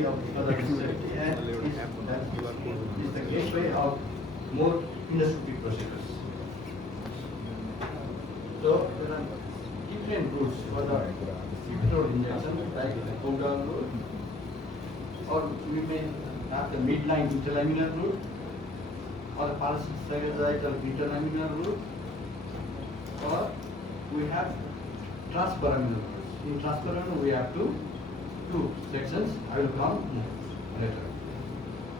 stability of the other extremity, and is the gateway of more endoscopic procedures. So there are different routes for the epidural injection, like the Paudel route, or we may have the midline interlaminar route, or the parasagittal interlaminar route, or we have transforaminal routes. In transforaminal we have two sections. I will come later.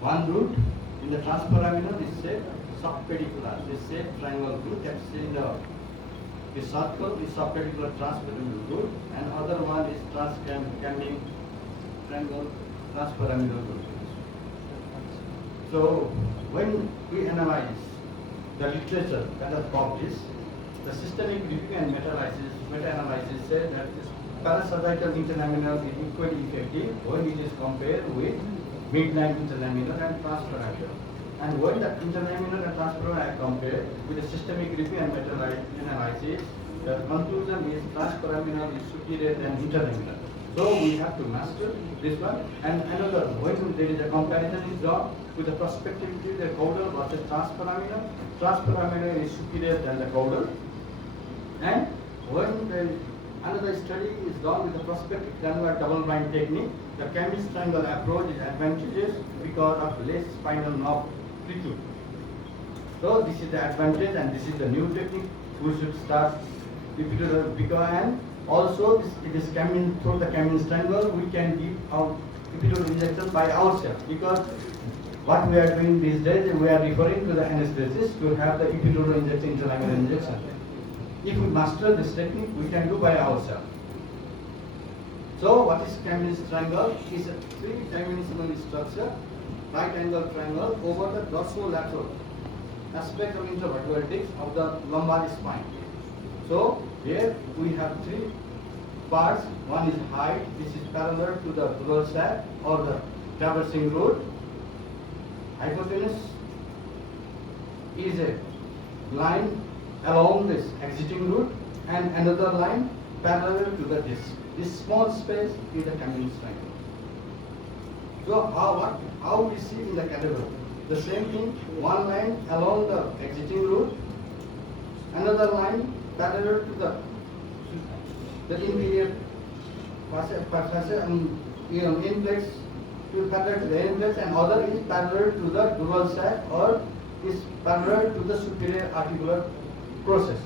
One route in the transforaminal is said subpedicular. This said triangle route that's in the circle is subpedicular transforaminal route, and other one is TransKambin triangle transforaminal route. So when we analyze the literature that is published, the systemic review and meta-analysis say that this parasagittal interlaminar is equally effective when it is compared with midline interlaminar and transforaminal. And when the interlaminar and transforaminal are compared with the systemic review and meta-analysis, the conclusion is transforaminal is superior than interlaminar. So we have to master this one. And another, when there is a comparison is done with the prospectivity, the caudal versus transforaminal, transforaminal is superior than the caudal. And when another study is done with the prospective granular double-blind technique, the Kambin triangle approach is advantageous because of less spinal nerve protrusion. So this is the advantage, and this is the new technique. We should start epidural because, and also this Kambin, through the Kambin triangle, we can give our epidural injection by ourselves, because what we are doing these days, we are referring to the anesthetist to have the epidural injection, interlaminar injection. If we master this technique, we can do by ourselves. So what is Kambin triangle? It is a three-dimensional structure, right angle triangle over the dorsolateral aspect of intervertebral disc of the lumbar spine. So here we have three parts. One is height, this is parallel to the dural sac or the traversing root. Hypotenuse is a line along this exiting route, and another line parallel to the disc. This small space is the Kambin triangle. So how we see in the cadaver? The same thing, one line along the exiting route, another line parallel to the inferior facet and inflex to parallel to the inflex, and other is parallel to the dural sac or is parallel to the superior articular process.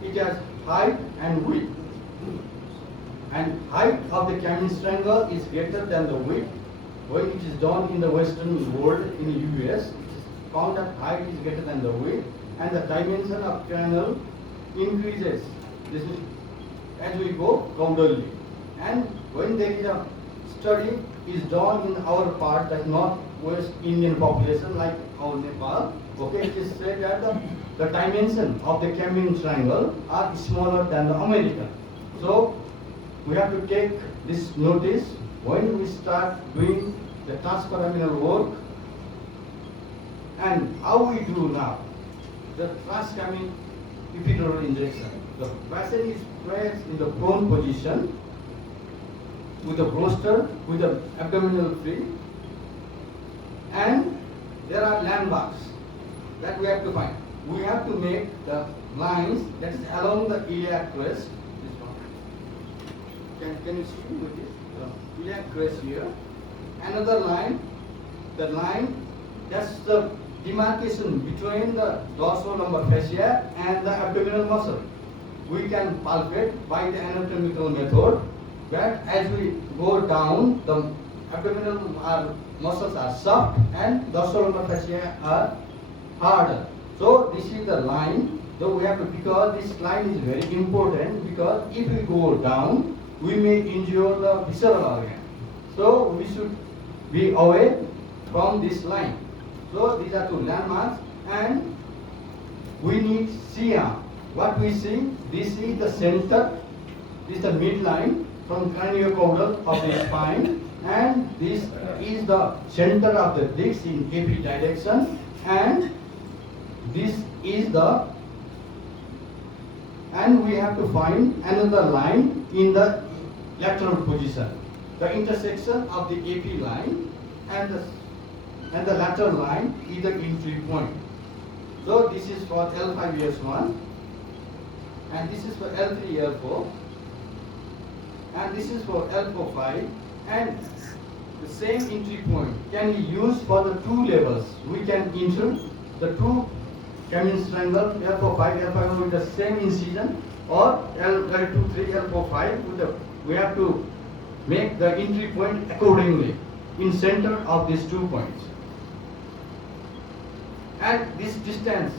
It has height and width, and height of the Kambin triangle is greater than the width. When it is done in the Western world, in the US, it is found that height is greater than the width, and the dimension of triangle increases. This is as we go caudally. And when there is a study is done in our part, that Northwest Indian population like our Nepal, okay, it is said that the dimension of the Kambin triangle are smaller than the American. So we have to take this notice when we start doing the transforaminal work. And how we do now? The TransKambin epidural injection. The patient is placed in the prone position with the bolster, with the abdominal free, and there are landmarks that we have to find. We have to make the lines that is along the iliac crest. This one. Can you see with this? The iliac crest here. Another line, the line that's the demarcation between the dorsolateral fascia and the abdominal muscle. We can palpate by the anatomical method, but as we go down, the abdominal muscles are soft and dorsolateral fascia are harder. So this is the line. So we have to, because this line is very important, because if we go down, we may injure the visceral organ. So we should be away from this line. So these are two landmarks, and we need C-arm. What we see, this is the center, this is the midline from craniocaudal of the spine, and this is the center of the disc in AP direction, and this is the, and we have to find another line in the lateral position. the intersection of the AP line and the lateral line is the entry point. So this is for L5 S1 and this is for L3 L4 and this is for L4 5, and the same entry point can be used for the two levels. We can enter the two Kambin triangle L4 5 L5 with the same incision, or L2 3 L4 5 with the, we have to make the entry point accordingly in center of these 2 points. And this distance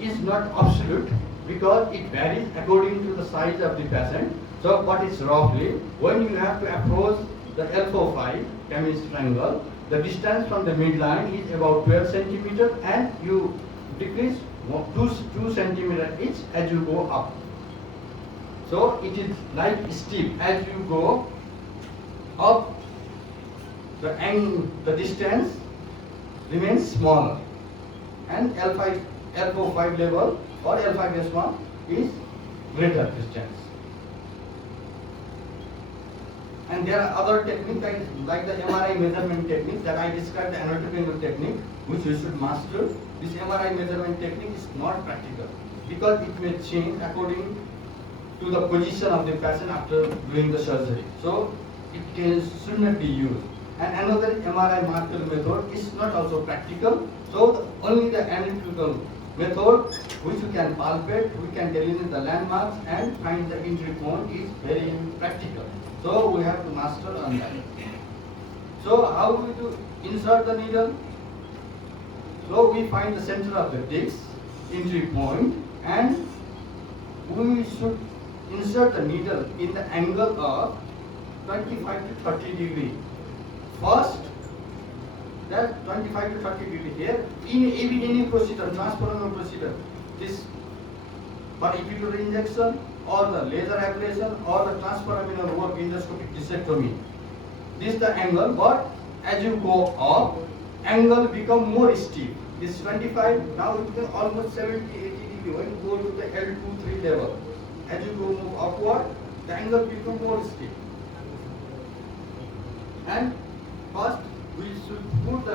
is not absolute because it varies according to the size of the patient. So what is roughly, when you have to approach the L4 5 Kambin triangle, the distance from the midline is about 12 centimeters and you decrease 2 centimeters each as you go up. So it is like steep. As you go up, the distance remains smaller, and L4 5 level or L5 S1 is greater distance. And there are other techniques like the MRI measurement technique that I described, the anatomical technique, which you should master. This MRI measurement technique is not practical because it may change according to the position of the patient after doing the surgery. So it should not be used. And another MRI marker method is not also practical. So only the analytical method, which you can palpate, we can delineate the landmarks and find the entry point, is very practical. So we have to master on that. So how we do insert the needle? So we find the center of the disc, entry point, and we should insert the needle in the angle of 25 to 30 degree. First, that 25 to 30 degree here, in any procedure, transforaminal procedure, this for epidural injection or the laser ablation or the transforaminal work, endoscopic discectomy. This is the angle, but as you go up, angle become more steep. This 25, now it becomes almost 70, 80 degree when you go to the L2, 3 level. As you go move upward, the angle become more steep. And first, we should put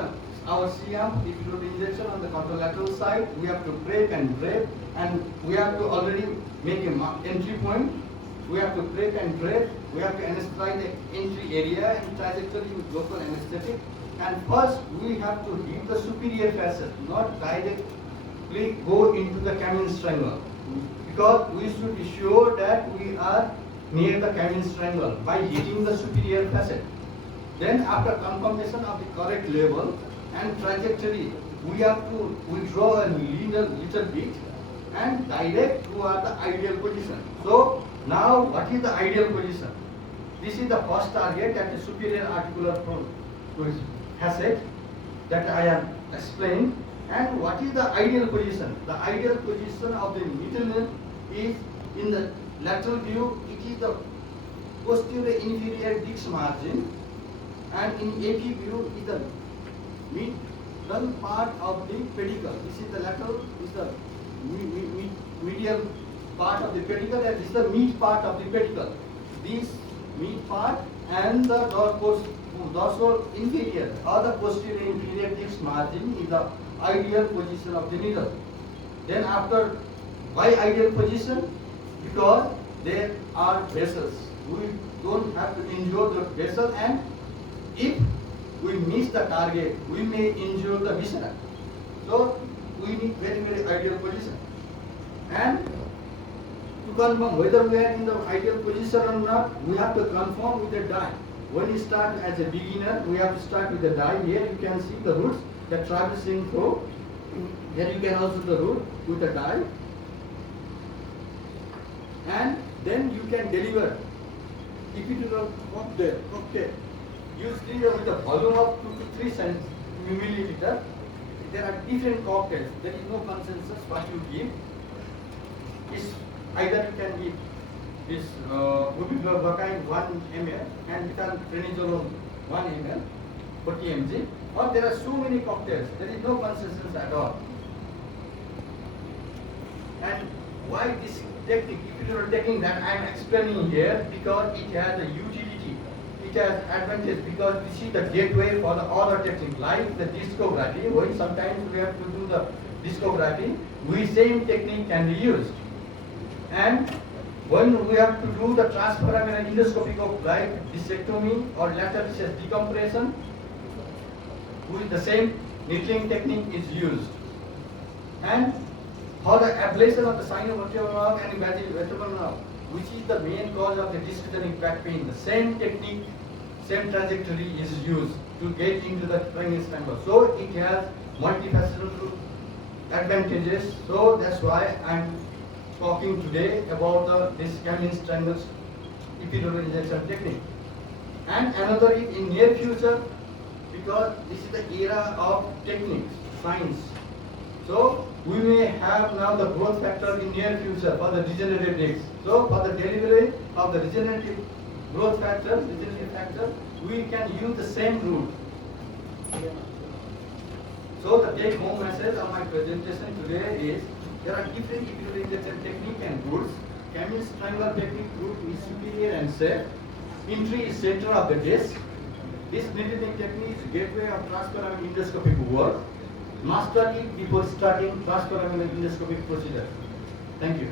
our CM epidural injection on the contralateral side. We have to break and drape, and we have to already make a entry point. We have to break and drape. We have to anesthetize the entry area and trajectory with local anesthetic. And first, we have to hit the superior facet, not directly go into the Kambin triangle, because we should be sure that we are near the Kambin triangle by hitting the superior facet. Then after confirmation of the correct level and trajectory, we have to withdraw a little bit and direct toward the ideal position. So now what is the ideal position? This is the first target, that is superior articular facet that I have explained. And what is the ideal position? The ideal position of the needle is in the lateral view, it is the posterior inferior disc margin, and in AP view is the middle part of the pedicle. This is the lateral, this is the medial part of the pedicle, and this is the mid part of the pedicle. This mid part and the dorsal inferior or the posterior inferior disc margin is the ideal position of the needle. Then after, why ideal position? Because there are vessels. We don't have to injure the vessel, and if we miss the target, we may injure the viscera. So we need very, very ideal position. And to confirm whether we are in the ideal position or not, we have to confirm with the dye. When you start as a beginner, we have to start with the dye. Here you can see the roots that traversing through. Here you can also the root with the dye. And then you can deliver epidural cocktail. Usually with the volume of 2 to 3 milliliter. There are different cocktails. There is no consensus what you give. It's either you can give this Byapak 1 ml and prednisolone 1 ml, 40 mg, or there are so many cocktails. There is no consensus at all. And why this technique, epidural technique that I am explaining here? Because it has a utility it has advantage because this is the gateway for the other technique, like the discography. When sometimes we have to do the discography, same technique can be used. And when we have to do the transforaminal endoscopic of like discectomy or lateral decompression, with the same needling technique is used. And for the ablation of the sinovertebral nerve and vertebral nerve, which is the main cause of the discogenic back pain, the same technique, same trajectory is used to get into the training triangle. So it has multifaceted advantages. So that's why I'm talking today about this TransKambin triangle epidural injection technique. And another is in near future, because this is the era of techniques, science. So we may have now the growth factor in near future for the degenerative discs. So for the delivery of the degenerative growth factor, we can use the same route. So the take home message of my presentation today is there are different epidural injection technique and routes. Kambin's triangular technique route is superior and safe. Entry is center of the disc. This needling technique is gateway of transforaminal endoscopic work. Master it before starting transforaminal endoscopic procedure. Thank you.